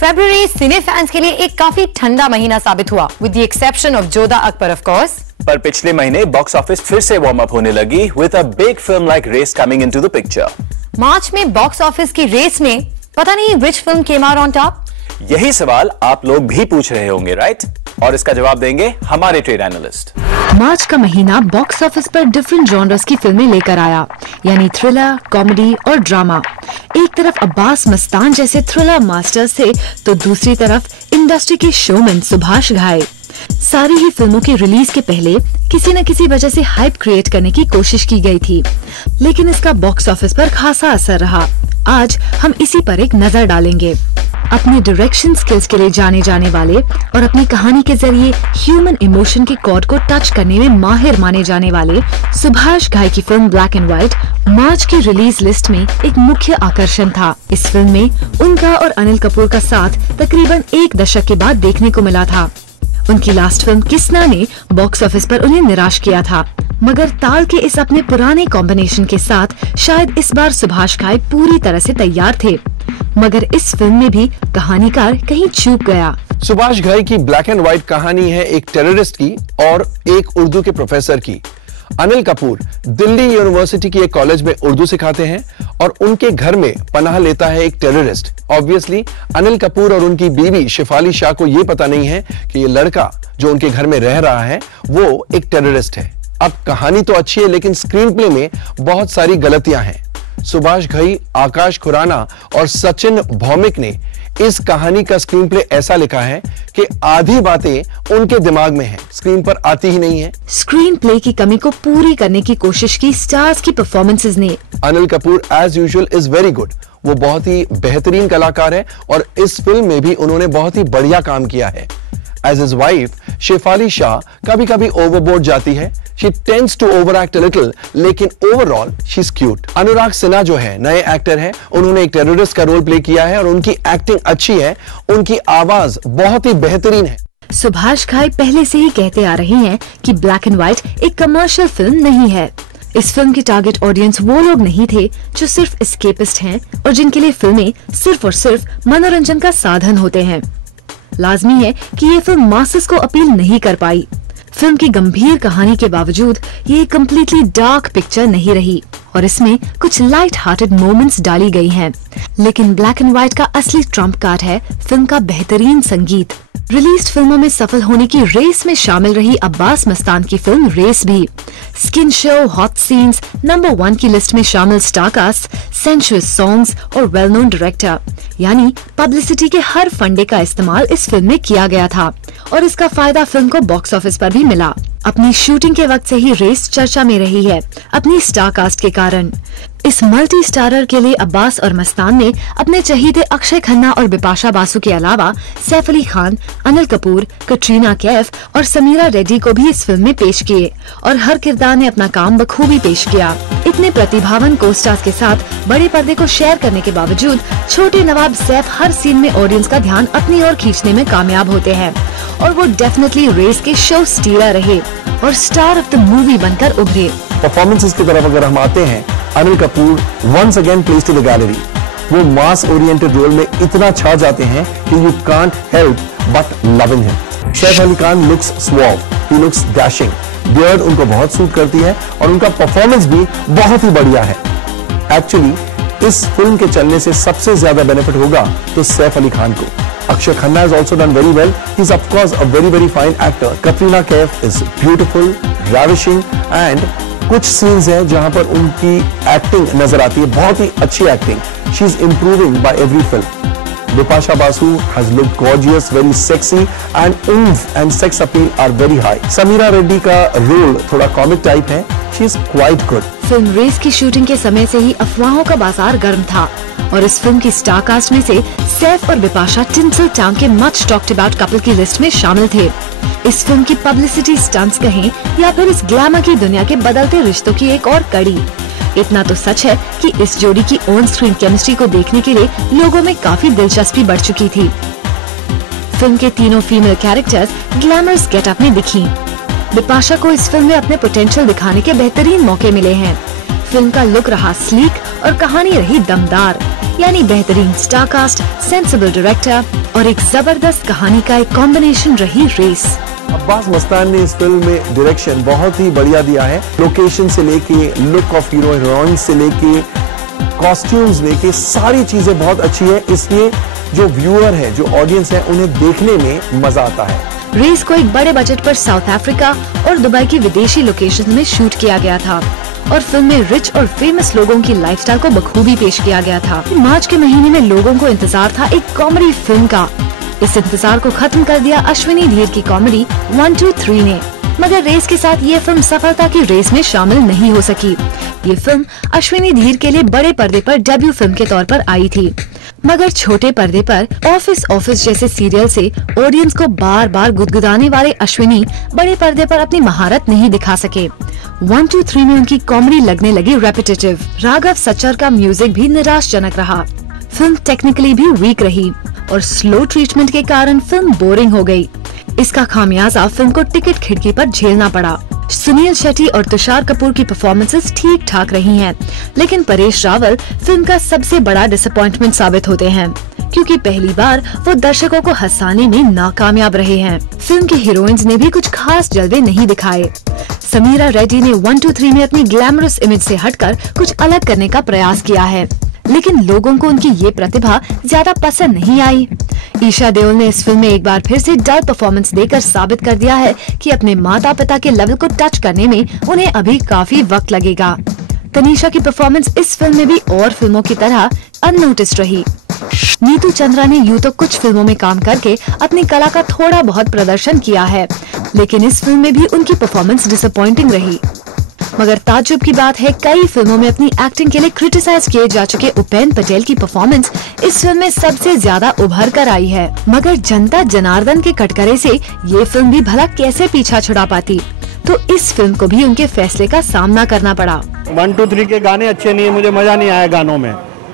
फरवरी सिने fans के लिए एक काफी ठंडा महीना साबित हुआ, with the exception of Jodha Akbar of course. पर पिछले महीने बॉक्स ऑफिस फिर से वार्म अप होने लगी with a big film like Race coming into the picture. मार्च में बॉक्स ऑफिस की रेस में पता नहीं which film came out on top. यही सवाल आप लोग भी पूछ रहे होंगे, राइट? और इसका जवाब देंगे हमारे ट्रेड एनालिस्ट। मार्च का महीना बॉक्स ऑफिस पर डिफरेंट जॉनर्स की फिल्में लेकर आया, यानी थ्रिलर, कॉमेडी और ड्रामा। एक तरफ अब्बास मस्तान जैसे थ्रिलर मास्टर्स थे, तो दूसरी तरफ इंडस्ट्री के शोमैन सुभाष घाई। सारी ही फिल्मों के रिलीज के पहले किसी न किसी वजह से हाइप क्रिएट करने की कोशिश की गई थी, लेकिन इसका बॉक्स ऑफिस पर खासा असर रहा। आज हम इसी पर एक नजर डालेंगे। अपने डायरेक्शन स्किल्स के लिए जाने जाने वाले और अपनी कहानी के जरिए ह्यूमन इमोशन के कॉर्ड को टच करने में माहिर माने जाने वाले सुभाष घाई की फिल्म ब्लैक एंड व्हाइट मार्च की रिलीज लिस्ट में एक मुख्य आकर्षण था। इस फिल्म में उनका और अनिल कपूर का साथ तकरीबन एक दशक के बाद देखने को मिला था। उनकी लास्ट फिल्म किसना ने बॉक्स ऑफिस पर उन्हें निराश किया था, मगर ताल के इस अपने पुराने कॉम्बिनेशन के साथ शायद इस बार सुभाष घाई पूरी तरह से तैयार थे। मगर इस फिल्म में भी कहानीकार कहीं चूक गया। सुभाष घाई की ब्लैक एंड व्हाइट कहानी है एक टेररिस्ट की और एक उर्दू के प्रोफेसर की। अनिल कपूर दिल्ली यूनिवर्सिटी की एक कॉलेज में उर्दू सिखाते हैं और उनके घर में पनाह लेता है एक टेररिस्ट। ऑब्वियसली अनिल कपूर और उनकी बीवी शेफाली शाह को यह पता नहीं है कि ये लड़का जो उनके घर में रह रहा है वो एक टेररिस्ट है। अब कहानी तो अच्छी है, लेकिन स्क्रीन प्ले में बहुत सारी गलतियां हैं। सुभाष घाई, आकाश खुराना और सचिन भौमिक ने इस कहानी का स्क्रीन प्ले ऐसा लिखा है कि आधी बातें उनके दिमाग में हैं, स्क्रीन पर आती ही नहीं है। स्क्रीन प्ले की कमी को पूरी करने की कोशिश की स्टार्स की परफॉर्मेंसेस ने। Anil Kapoor as usual is very good, वो बहुत ही बेहतरीन कलाकार है और इस फिल्म में भी उन्होंने बहुत ही बढ़िया काम किया है। As his wife Shefali Shah कभी कभी ओवरबोर्ड जाती है, she tends to overact a little, लेकिन ओवरऑल she is cute। अनुराग सिन्हा जो है नए एक्टर हैं, उन्होंने एक टेररिस्ट का रोल प्ले किया है और उनकी एक्टिंग अच्छी है, उनकी आवाज बहुत ही बेहतरीन है। सुभाष घाई पहले से ही कहते आ रही हैं कि ब्लैक एंड व्हाइट एक कमर्शियल फिल्म नहीं है। इस फिल्म की टारगेट ऑडियंस वो लोग नहीं थे जो सिर्फ एस्केपिस्ट हैं और जिनके लिए फिल्में सिर्फ और सिर्फ मनोरंजन का साधन होते हैं। लाजमी है कि ये फिल्म मासेस को अपील नहीं कर पाई। फिल्म की गंभीर कहानी के बावजूद ये कम्प्लीटली डार्क पिक्चर नहीं रही और इसमें कुछ लाइट हार्टेड मोमेंट्स डाली गई हैं। लेकिन ब्लैक एंड व्हाइट का असली ट्रम्प कार्ड है फिल्म का बेहतरीन संगीत। रिलीज्ड फिल्मों में सफल होने की रेस में शामिल रही अब्बास मस्तान की फिल्म रेस भी skin show, hot scenes, number 1 की लिस्ट में शामिल स्टारकास्ट, सेंशुअस सॉन्ग्स और वेल नोन डायरेक्टर, यानी पब्लिसिटी के हर फंडे का इस्तेमाल इस फिल्म में किया गया था और इसका फायदा फिल्म को बॉक्स ऑफिस पर भी मिला। अपनी शूटिंग के वक्त से ही रेस चर्चा में रही है अपनी स्टारकास्ट के कारण। इस मल्टी स्टारर के लिए अब्बास और मस्तान ने अपने चहीते अक्षय खन्ना और बिपाशा बासु के अलावा सैफ अली खान, अनिल कपूर, कटरीना कैफ और समीरा रेड्डी को भी इस फिल्म में पेश किए और हर किरदार ने अपना काम बखूबी पेश किया। इतने प्रतिभावान को-स्टार्स के साथ बड़े पर्दे को शेयर करने के बावजूद छोटे नवाब सैफ हर सीन में ऑडियंस का ध्यान अपनी ओर खींचने में कामयाब होते हैं और वो डेफिनेटली रेस के शो स्टीलर रहे और स्टार ऑफ द मूवी बनकर उभरे। परफॉर्मेंसेस की तरफ अगर हम आते हैं, Anil Kapoor once again place to the gallery. वो मास ओरिएंटेड रोल में इतना छा जाते हैं कि you can't help but loving him. Saif Ali Khan looks suave, he looks dashing, beard उनको बहुत सूट करती है और उनका परफॉर्मेंस भी बहुत ही बढ़िया है। एक्चुअली इस फिल्म के चलने से सबसे ज्यादा बेनिफिट होगा तो सैफ अली खान को। Akshay Khanna has also done very well. He's of course a very fine actor. Katrina Kaif is beautiful, ravishing, and कुछ सीन्स हैं जहां पर उनकी एक्टिंग नजर आती है, बहुत ही अच्छी acting. She is improving by every film. Bipasha Basu has looked gorgeous, very sexy, and oomph and sex appeal are very high. Sameera Reddy का रोल थोड़ा कॉमिक टाइप है। She is quite good. Film Race की shooting के समय से ही अफवाहों का बाजार गर्म था और इस फिल्म की स्टारकास्ट में से सैफ और बिपाशा टिंसल टाउन के मच टॉक्ड अबाउट कपल की लिस्ट में शामिल थे। इस फिल्म की पब्लिसिटी स्टंट्स कहें या फिर इस ग्लैमर की दुनिया के बदलते रिश्तों की एक और कड़ी। इतना तो सच है कि इस जोड़ी की ऑन स्क्रीन केमिस्ट्री को देखने के लिए लोगों में काफी दिलचस्पी बढ़ चुकी थी। फिल्म के तीनों फीमेल कैरेक्टर्स ग्लैमरस गेटअप में दिखी। बिपाशा को इस फिल्म में अपने पोटेंशियल दिखाने के बेहतरीन मौके मिले हैं। फिल्म का लुक रहा स्लीक और कहानी रही दमदार। यानी बेहतरीन स्टारकास्ट, सेंसिबल डायरेक्टर और एक जबरदस्त कहानी का एक कॉम्बिनेशन रही रेस। अब्बास मस्तान ने इस फिल्म में डायरेक्शन बहुत ही बढ़िया दिया है। लोकेशन से लेके, लुक ऑफ हीरो हीरोइन से लेके, कॉस्ट्यूम्स लेके, सारी चीजें बहुत अच्छी है। इसलिए जो व्यूअर है, जो ऑडियंस है, उन्हें देखने में मजा आता है। रेस को एक बड़े बजट पर साउथ अफ्रीका और दुबई की विदेशी लोकेशन में शूट किया गया था और फिल्म में रिच और फेमस लोगों की लाइफस्टाइल को बखूबी पेश किया गया था। मार्च के महीने में लोगों को इंतजार था एक कॉमेडी फिल्म का। इस इंतजार को खत्म कर दिया अश्विनी धीर की कॉमेडी 1, 2, 3 ने। मगर रेस के साथ ये फिल्म सफलता की रेस में शामिल नहीं हो सकी। ये फिल्म अश्विनी धीर के लिए बड़े पर्दे पर डेब्यू फिल्म के तौर पर आई थी, मगर छोटे पर्दे पर ऑफिस जैसे सीरियल से ऑडियंस को बार बार गुदगुदाने वाले अश्विनी बड़े पर्दे पर अपनी महारत नहीं दिखा सके। 1, 2, 3 में उनकी कॉमेडी लगने लगी रेपिटेटिव। राघव सच्चर का म्यूजिक भी निराशजनक रहा। फिल्म टेक्निकली भी वीक रही और स्लो ट्रीटमेंट के कारण फिल्म बोरिंग हो गई। इसका खामियाजा फिल्म को टिकट खिड़की पर झेलना पड़ा। सुनील शेट्टी और तुषार कपूर की परफॉर्मेंसेस ठीक ठाक रही हैं, लेकिन परेश रावल फिल्म का सबसे बड़ा डिसअपॉइंटमेंट साबित होते हैं, क्योंकि पहली बार वो दर्शकों को हंसाने में नाकामयाब रहे हैं। फिल्म की हीरोइंस ने भी कुछ खास जलवे नहीं दिखाए। समीरा रेड्डी ने 1, 2, 3 में अपनी ग्लैमरस इमेज से हटकर कुछ अलग करने का प्रयास किया है, लेकिन लोगों को उनकी ये प्रतिभा ज्यादा पसंद नहीं आई। ईशा देओल ने इस फिल्म में एक बार फिर से डल परफॉर्मेंस देकर साबित कर दिया है कि अपने माता पिता के लेवल को टच करने में उन्हें अभी काफी वक्त लगेगा। तनीषा की परफॉर्मेंस इस फिल्म में भी और फिल्मों की तरह अननोटिस्ड रही। नीतू चंद्रा ने यूं तो कुछ फिल्मों में काम करके अपनी कला का थोड़ा बहुत प्रदर्शन किया है, लेकिन इस फिल्म में भी उनकी परफॉर्मेंस डिसअपॉइंटिंग रही। मगर ताज्जुब की बात है, कई फिल्मों में अपनी एक्टिंग के लिए क्रिटिसाइज किए जा चुके उपेन पटेल की परफॉर्मेंस इस फिल्म में सबसे ज्यादा उभर कर आई है। मगर जनता जनार्दन के कटघरे से ये फिल्म भी भला कैसे पीछा छुड़ा पाती, तो इस फिल्म को भी उनके फैसले का सामना करना पड़ा। 1, 2, 3 के गाने अच्छे नहीं है, मुझे मजा नहीं आया गानों में।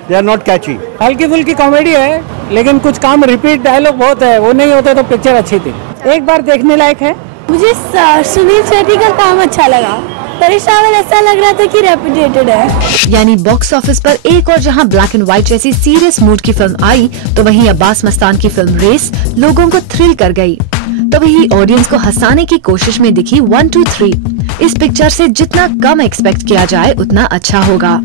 दे आर नॉट कैची। हल्की फुल्की कॉमेडी है, लेकिन कुछ काम रिपीट डायलॉग बहुत है, वो नहीं होते तो पिक्चर अच्छी थी। एक बार देखने लायक है। मुझे सुनील शेट्टी का काम अच्छा लगा। परेश रावल ऐसा लग रहा था कि रेपुटेटेड है। यानी बॉक्स ऑफिस पर एक और जहां ब्लैक एंड व्हाइट जैसी सीरियस मूड की फिल्म आई, तो वहीं अब्बास मस्तान की फिल्म रेस लोगों को थ्रिल कर गई। तो वही ऑडियंस को हंसाने की कोशिश में दिखी 1, 2, 3। इस पिक्चर से जितना कम एक्सपेक्ट किया जाए उतना अच्छा होगा।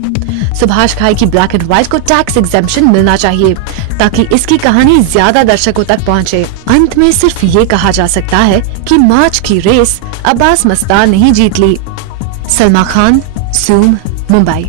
सुभाष घाई की ब्लैक एंड व्हाइट को टैक्स एग्जेम्पशन मिलना चाहिए, ताकि इसकी कहानी ज्यादा दर्शकों तक पहुंचे। अंत में सिर्फ ये कहा जा सकता है कि मार्च की रेस अब्बास मस्तान ने ही जीत ली। सलमा खान, ज़ूम, मुंबई।